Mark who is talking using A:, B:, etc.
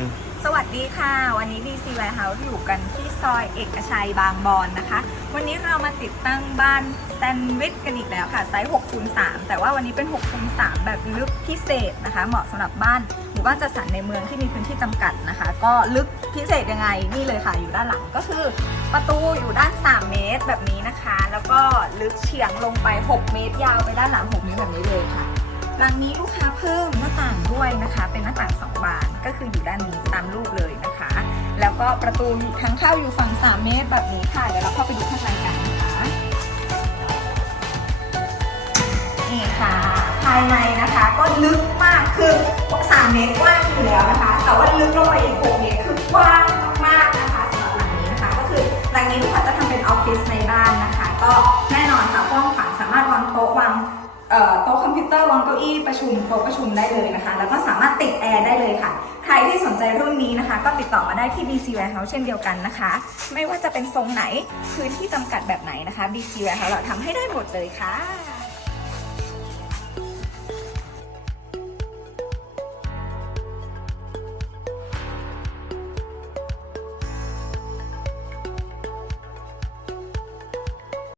A: ง
B: สวัสดีค่ะ วันนี้ DC Warehouse อยู่กันที่ซอยเอกชัยบางบอนนะคะ วันนี้เรามาติดตั้งบ้านแซนด์วิชกันอีกแล้วค่ะ ไซส์6คูณ3แต่ว่าวันนี้เป็น6คูณ3แบบลึกพิเศษนะคะ เหมาะสำหรับบ้านหมู่บ้านจัดสรรในเมืองที่มีพื้นที่จำกัดนะคะ ก็ลึกพิเศษยังไงนี่เลยค่ะ อยู่ด้านหลังก็คือ ประตูอยู่ด้าน 3 เมตรแบบนี้นะคะ แล้วก็ลึกเฉียงลงไป 6 เมตรยาวไปด้านหลัง 6 เมตรแบบนี้เลยค่ะหลังนี้ลูกค้าเพิ่มหน้าต่างด้วยนะคะ คืออยู่ด้านนี้ตามรูปเลยนะคะ แล้วก็ประตูทางเข้าอยู่ฝั่ง 3 เมตรแบบนี้ค่ะ เดี๋ยวเราเข้าไปดูข้างในกันนะคะนี่ค่ะ ภายในนะคะก็ลึกมากคือ3เมตรกว้างอยู่แล้วนะคะ แต่ว่าลึกลงไปอีก6เมตรคือกว้างมากๆนะคะสำหรับหลังนี้นะคะ ก็คือหลังนี้ลูกค้าจะทำเป็นออฟฟิศในบ้านนะคะ ก็แน่นอนค่ะกว้างขวางสามารถวางโต๊ะวางโต๊ะคอมพิวเตอร์วางเก้าอี้ประชุมโต๊ะประชุมได้เลยนะคะ แล้วก็สามารถติดแอร์ได้เลย ใจรุ่นนี้นะคะ ก็ติดต่อมาได้ที่ BC Warehouse เช่นเดียวกันนะคะ ไม่ว่าจะเป็นทรงไหนพื้นที่จำกัดแบบไหนนะคะ BC Warehouse เราทำให้ได้หมดเลยค่ะ